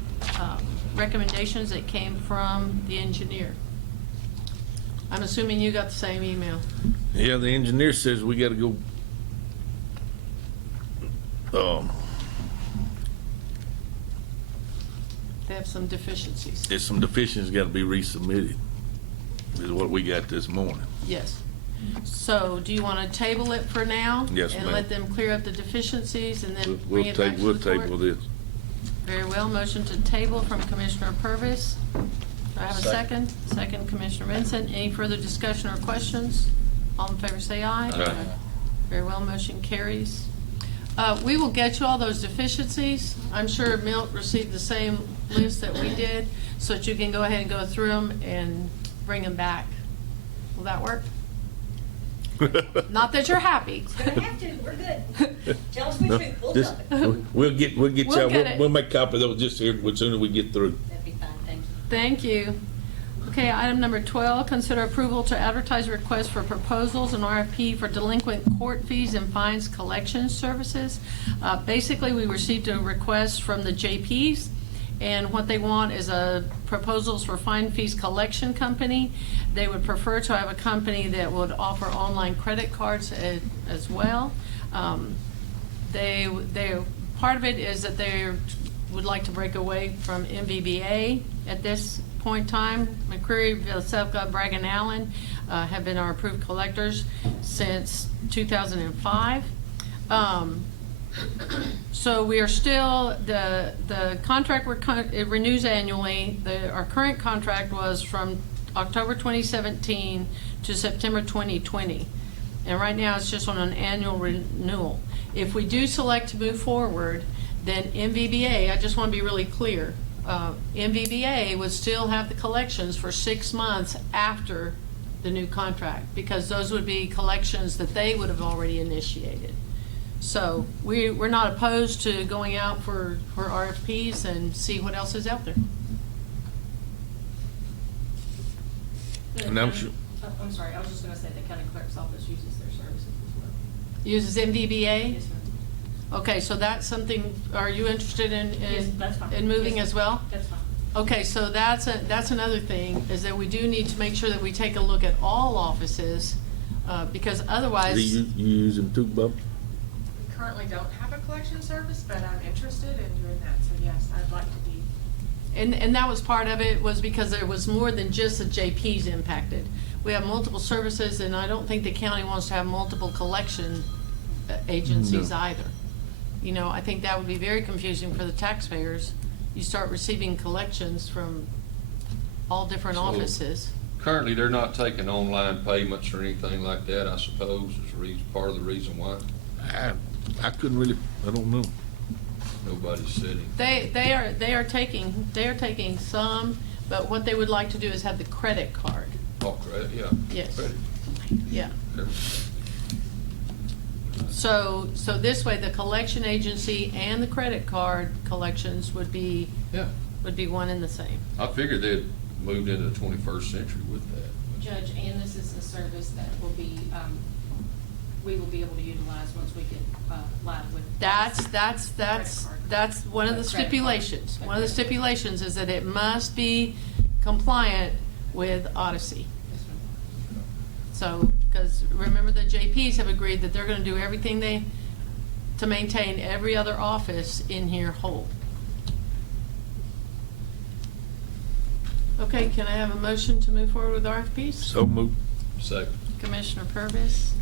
recommendations that came from the engineer. I'm assuming you got the same email. Yeah, the engineer says we gotta go, They have some deficiencies. there's some deficiencies gotta be resubmitted, is what we got this morning. Yes. So do you want to table it for now? Yes, And ma'am. let them clear up the deficiencies and then bring We'll it back to the we'll court? table this. Very well. Motion to table from Commissioner Purvis. Do I have a second? Second. Second, Commissioner Vincent. Any further discussion or questions? All in favor say aye. Aye. Very well. Motion carries. We will get you all those deficiencies. I'm sure Milt received the same list that we did, so that you can go ahead and go through them and bring them back. Will that work? Not that you're happy. Gonna have to, we're good. Tell us the truth, we'll Just, love it. we'll get We'll y'all, get it. we'll make a copy of those just here as soon as we get through. That'd be fine, thank you. Thank you. Okay, item number 12, consider approval to advertise requests for proposals and RFP for delinquent court fees and fines collection services. Basically, we received a request from the JPs, and what they want is proposals for fine fees collection company. They would prefer to have a company that would offer online credit cards as well. Part of it is that they would like to break away from MVBA at this point in time. McCreary, Villisca, Bragg and Allen have been our approved collectors since 2005. So we are still, the contract it renews annually. Our current contract was from October 2017 to September 2020. And right now it's just on an annual renewal. If we do select to move forward, then MVBA, I just want to be really clear, MVBA would still have the collections for 6 months after the new contract, because those would be collections that they would have already initiated. So we're not opposed to going out for RFPs and see what else is out there. And I'm sure, I'm sorry, I was just gonna say the county clerk's office uses their services as well. Uses MVBA? Yes, ma'am. Okay, so that's something, are you interested in, Yes, that's fine. in moving Yes, as well? That's fine. Okay, so that's another thing, is that we do need to make sure that we take a look at all offices, because otherwise. you use them too, Bub? We currently don't have a collection service, but I'm interested in doing that, so yes, I'd like to be. And that was part of it, was because there was more than just the JPs impacted. We have multiple services, and I don't think the county wants to have multiple collection agencies No. either. You know, I think that would be very confusing for the taxpayers. You start receiving collections from all different So- offices. Currently, they're not taking online payments or anything like that, I suppose, is part of the reason why I couldn't really, I don't know. nobody's sitting. They are taking some, but what they would like to do is have the credit card. Oh, credit, yeah. Yes. Credit. Yeah. Okay. So this way, the collection agency and the credit card collections would be Yeah, one and the same. I figured they'd moved into the 21st century with that. Judge, and this is a service that will be, we will be able to utilize once we get live with. That's one of the Credit card. stipulations. One of the Okay. stipulations is that it must be compliant with Odyssey. Yes, ma'am. So, because remember, the JPs have agreed that they're gonna do everything to maintain every other office in here whole. Okay, can I have a motion to move forward with RFPs? So moved. Second. Commissioner Purvis,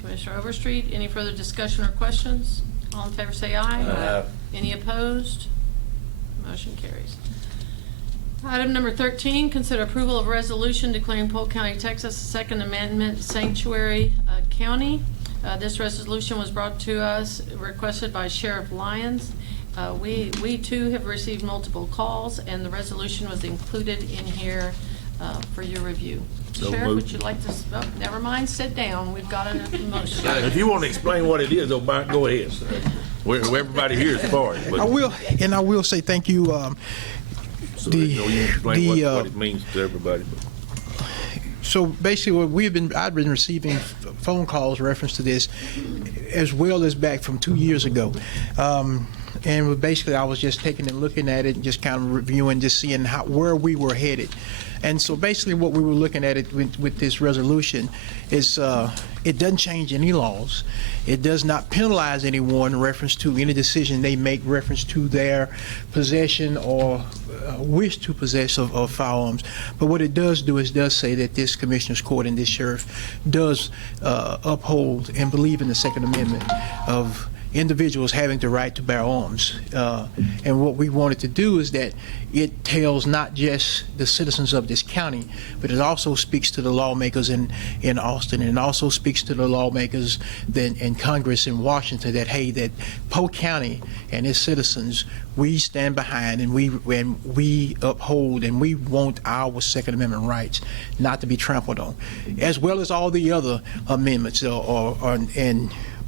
Commissioner Overstreet, any further discussion or questions? All in favor say aye. Aye. Any opposed? Motion carries. Item number 13, consider approval of resolution declaring Polk County, Texas, a Second Amendment sanctuary county. This resolution was brought to us, requested by Sheriff Lyons. We too have received multiple calls, and the resolution was included in here for your review. So Sheriff, moved. would you like to, never mind, sit down. We've got a motion. If you want to explain what it is, O'Brien, go ahead. Where everybody here is for it. but- I will say thank you, So you know, you explain the, what it means to everybody. So basically, I've been receiving phone calls reference to this, as well as back from 2 years ago. And basically, I was just taking and looking at it and just kind of reviewing, just seeing where we were headed. And so basically, what we were looking at it with this resolution is it doesn't change any laws. It does not penalize anyone in reference to any decision they make reference to their possession or wish to possess of firearms. But what it does do is does say that this Commissioners Court and this sheriff does uphold and believe in the Second Amendment of individuals having the right to bear arms. And what we wanted to do is that it tells not just the citizens of this county, but it also speaks to the lawmakers in Austin, and it also speaks to the lawmakers in Congress in Washington that, hey, that Polk County and its citizens, we stand behind and we uphold and we want our Second Amendment rights not to be trampled on, as well as all the other amendments.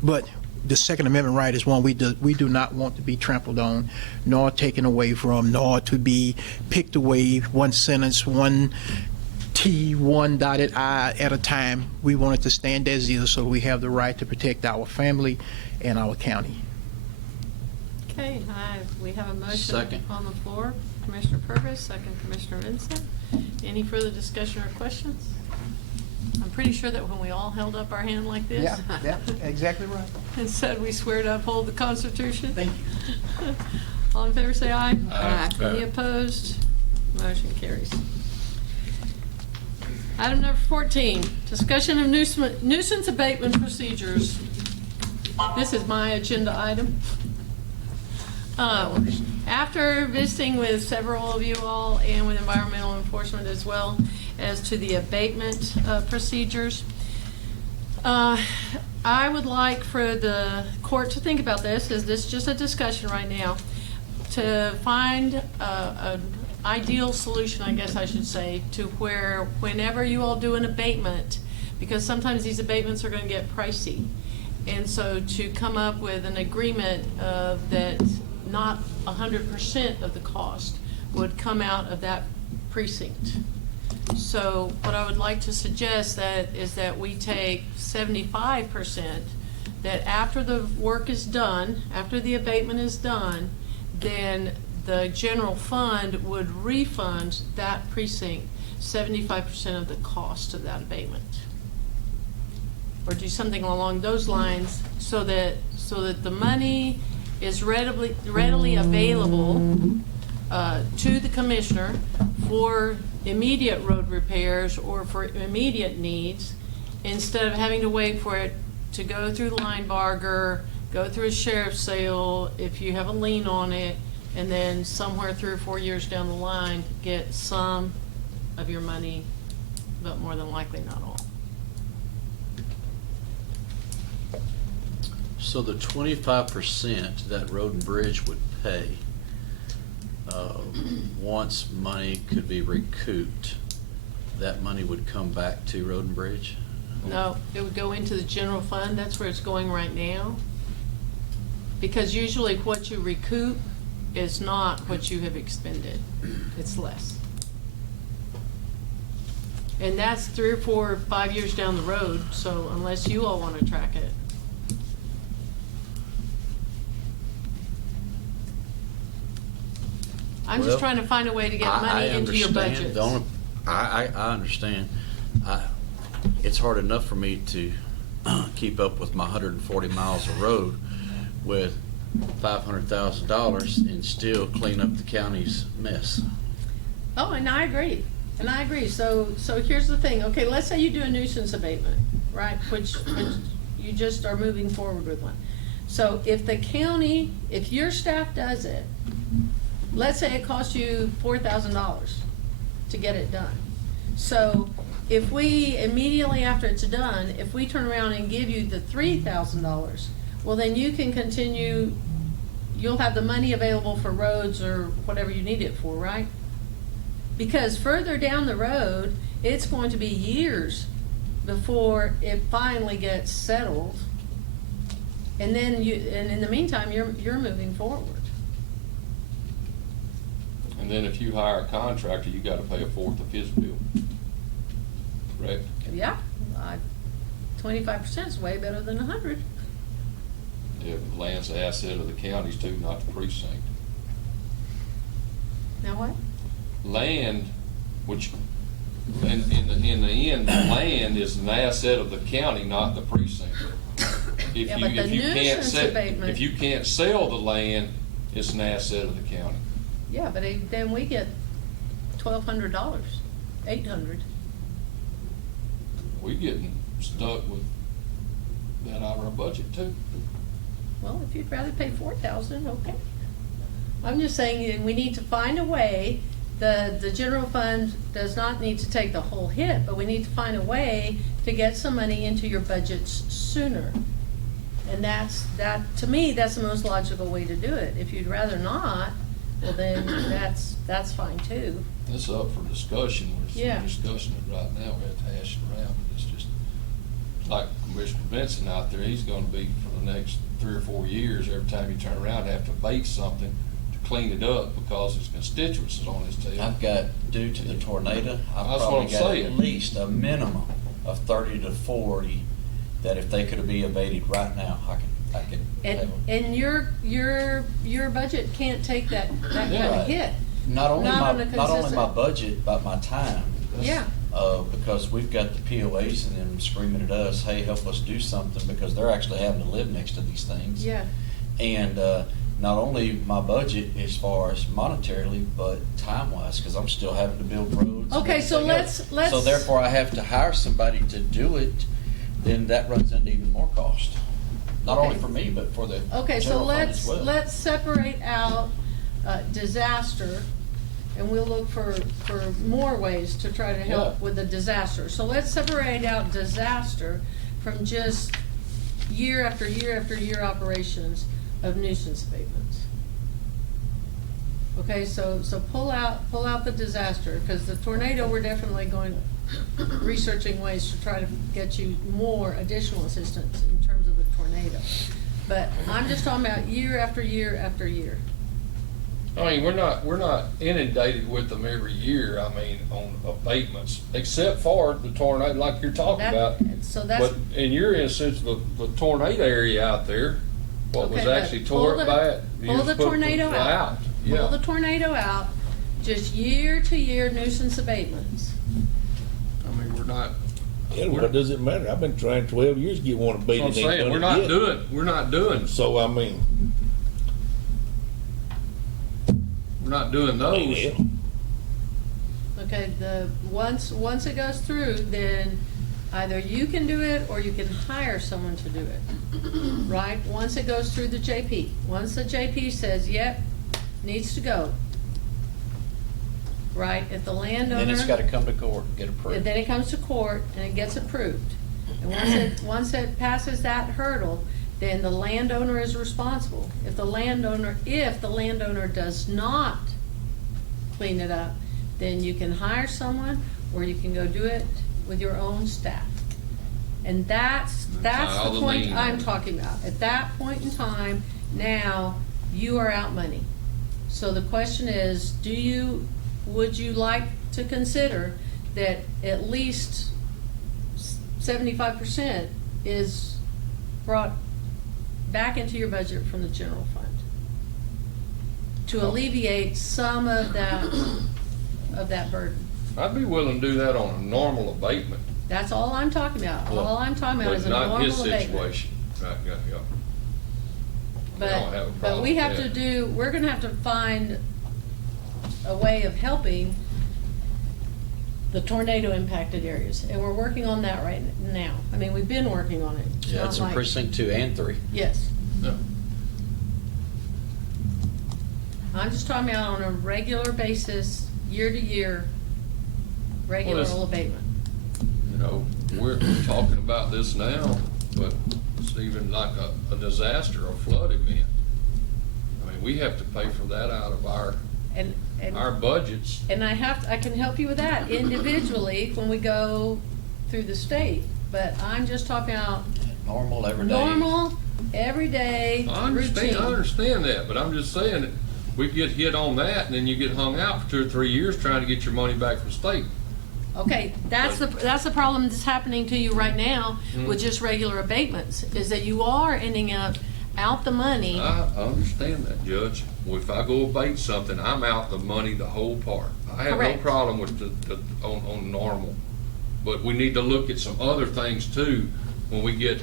But the Second Amendment right is one we do not want to be trampled on, nor taken away from, nor to be picked away one sentence, one T, one dotted I at a time. We want it to stand as is, so we have the right to protect our family and our county. Okay, we have a motion Second. on the floor. Commissioner Purvis, second Commissioner Vincent. Any further discussion or questions? I'm pretty sure that when we all held up our hand like this. Yeah, exactly right. And said we swear to uphold the Constitution. Thank you. All in favor, say aye. Aye. Any opposed? Motion carries. Item number 14, discussion of nuisance abatement procedures. This is my agenda item. After visiting with several of you all and with environmental enforcement as well as to the abatement procedures, I would like for the court to think about this. Is this just a discussion right now? To find an ideal solution, I guess I should say, to where whenever you all do an abatement, because sometimes these abatements are going to get pricey, and so to come up with an agreement that not 100% of the cost would come out of that precinct. So what I would like to suggest is that we take 75%, that after the work is done, after the abatement is done, then the general fund would refund that precinct 75% of the cost of that abatement. Or do something along those lines so that the money is readily available to the commissioner for immediate road repairs or for immediate needs, instead of having to wait for it to go through Linebarger, go through a sheriff's sale, if you have a lien on it, and then somewhere 3 or 4 years down the line, get some of your money, but more than likely not all. So the 25% that Road and Bridge would pay, once money could be recouped, that money would come back to Road and Bridge? No, it would go into the general fund. That's where it's going right now. Because usually what you recoup is not what you have expended. It's less. And that's 3 or 4 or 5 years down the road, so unless you all want to track it. I'm just trying to find a way to get money into your budget. I understand. It's hard enough for me to keep up with my 140 miles of road with $500,000 and still clean up the county's mess. Oh, and I agree. So here's the thing. Okay, let's say you do a nuisance abatement, right? Which you just are moving forward with one. So if the county, if your staff does it, let's say it costs you $4,000 to get it done. So if we, immediately after it's done, if we turn around and give you the $3,000, well, then you can continue, you'll have the money available for roads or whatever you need it for, right? Because further down the road, it's going to be years before it finally gets settled. And then and in the meantime, you're moving forward. And then if you hire a contractor, you gotta pay a fourth of his bill. Correct? Yeah, 25% is way better than 100. If land's the asset of the counties too, not the precinct. Now what? Land, which, in the end, land is an asset of the county, not the precinct. Yeah, but the nuisance abatement. If you can't sell the land, it's an asset of the county. Yeah, but then we get $1,200, $800. We're getting stuck with that out of our budget too. Well, if you'd rather pay 4,000, okay. I'm just saying we need to find a way. The general fund does not need to take the whole hit, but we need to find a way to get some money into your budgets sooner. And to me, that's the most logical way to do it. If you'd rather not, well then that's fine too. It's up for discussion. Yeah. We're discussing it right now. We have to hash it around. It's just like Commissioner Benson out there. He's going to be for the next 3 or 4 years. Every time you turn around, have to abate something to clean it up because his constituents is on his tail. I've got, due to the tornado, I've That's what probably I'm got saying. at least a minimum of 30 to 40 that if they could be abated right now, I could pay them. And your budget can't take that kind Yeah. of hit. Not only Not on a not only my consistent- budget, but my time. Yeah. Because we've got the POAs and them screaming at us, hey, help us do something, because they're actually having to live next to these things. Yeah. And not only my budget as far as monetarily, but time-wise, because I'm still having to build roads. and Okay, so everything else. let's- So therefore, I have to hire somebody to do it, then that runs into even more cost. Not only Okay. for me, but for the Okay, so general fund as well. let's separate out disaster, and we'll look for more ways to try to help Yeah. with the disaster. So let's separate out disaster from just year after year after year operations of nuisance abatements. Okay, so pull out the disaster, because the tornado, we're definitely researching ways to try to get you more additional assistance in terms of the tornado. But I'm just talking about year after year after year. I mean, we're not inundated with them every year, I mean, on abatements, except for the tornado like you're talking about. So that's. But in your instance, the tornado area out there, what was Okay, but actually tore pull up the- by it. you pull just the put tornado out. Yeah. Pull the tornado out, just year to year nuisance abatements. I mean, we're not. Yeah, what does it matter? I've been trying 12 years to get one That's abated. what I'm ain't saying, done we're it not yet. doing So, I mean, those. hell. Okay, once it goes through, then either you can do it or you can hire someone to do it, right? Once it goes through the JP, once the JP says, yep, needs to go, right? If the landowner. Then it's gotta come to court and get approved. Then it comes to court and it gets approved. And once it passes that hurdle, then the landowner is responsible. If the landowner does not clean it up, then you can hire someone or you can go do it with your own staff. And that's all the the point lien I'm on it. talking about. At that point in time, now you are out money. So the question is, would you like to consider that at least 75% is brought back into your budget from the general fund to alleviate some of that burden? I'd be willing to do that on a normal abatement, That's all I'm talking about. All I'm talking about but is a not normal his abatement. situation. Right, yeah. I don't have a But problem we have with to that. we're gonna have to find a way of helping the tornado impacted areas, and we're working on that right now. I mean, we've been working on it. It's Yeah, not it's in like- precinct 2 and 3. Yes. No. I'm just talking about on a regular basis, year to year, regular it's- abatement. You know, we're talking about this now, but it's even like a disaster, a flood event. I mean, we have to pay for that out of our And budgets. And I can help you with that individually when we go through the state. But I'm just talking about Normal, everyday. normal, everyday I routine. understand that, but I'm just saying that we get hit on that and then you get hung out for 2 or 3 years trying to get your money back from state. Okay, that's the problem that's happening to you right now with just regular abatements, is that you are ending up out the money. I understand that, Judge. Well, if I go abate something, I'm out the money, the whole part. I have no Correct. problem with on normal. But we need to look at some other things too, when we get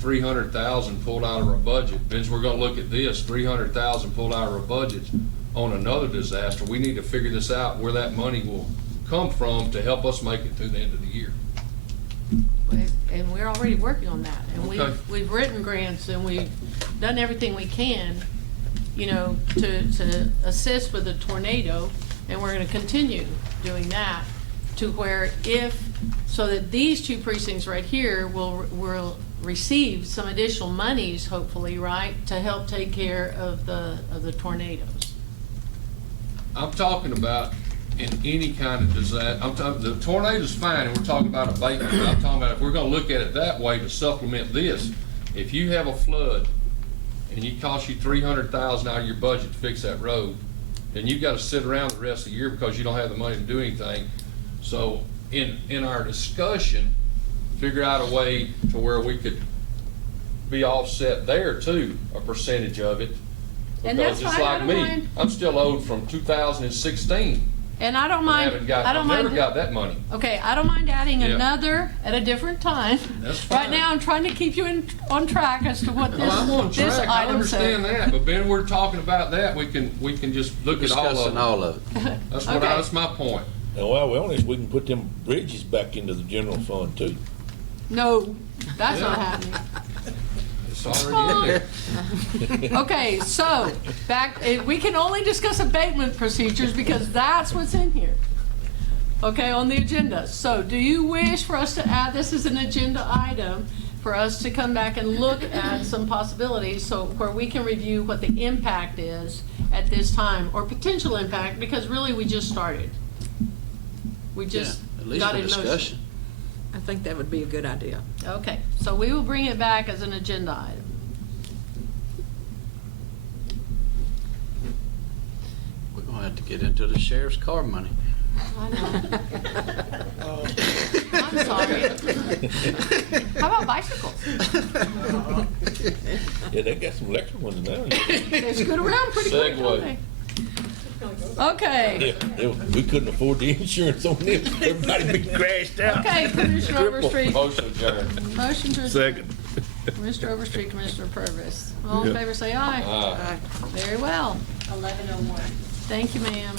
300,000 pulled out of our budget. Then we're gonna look at this, 300,000 pulled out of our budget on another disaster. We need to figure this out, where that money will come from to help us make it through the end of the year. and we're already working on that. And Okay. we've written grants and we've done everything we can, you know, to assist with the tornado, and we're gonna continue doing that to where so that these two precincts right here will receive some additional monies, hopefully, right, to help take care of the tornadoes. I'm talking about in any kind of disaster. The tornado's fine, and we're talking about abatement. But I'm talking about if we're gonna look at it that way to supplement this, if you have a flood and it costs you $300,000 out of your budget to fix that road, then you've got to sit around the rest of the year because you don't have the money to do anything. So in our discussion, figure out a way to where we could be offset there too, a percentage of it. And Because that's just fine, I like don't me, mind. I'm still owed from 2016. And I don't I mind, haven't got, I don't I've never mind. got that money. Okay, I don't mind adding Yeah. another at a different time. That's Right fine. now, I'm trying to keep you on track as to what Well, I'm on this track, I item understand says. that, but then we're talking about that, we can just look at all of Discussing them. all of it. Okay. That's my point. And while we're on this, we can put them bridges back into the general fund too. No, that's not Yeah. happening. It's already in there. Okay, so, we can only discuss abatement procedures because that's what's in here. Okay, on the agenda. So, do you wish for us to add this as an agenda item for us to come back and look at some possibilities, so where we can review what the impact is at this time, or potential impact, because really we just started. We just At least got a in motion. discussion. I think that would be a good idea. Okay, so we will bring it back as an agenda item. We're gonna have to get into the sheriff's car money. I know. I'm sorry. How about bicycles? Yeah, they got some electric ones now. They scoot around pretty quick, don't they? Okay. Yeah, we couldn't afford the insurance on them. Everybody be crashed out. Okay, Commissioner Overstreet. Motion adjourned. Motion to Second. Commissioner Overstreet, Commissioner Purvis. All in Yeah. favor, say aye. Aye. Very well. 11:01. Thank you, ma'am.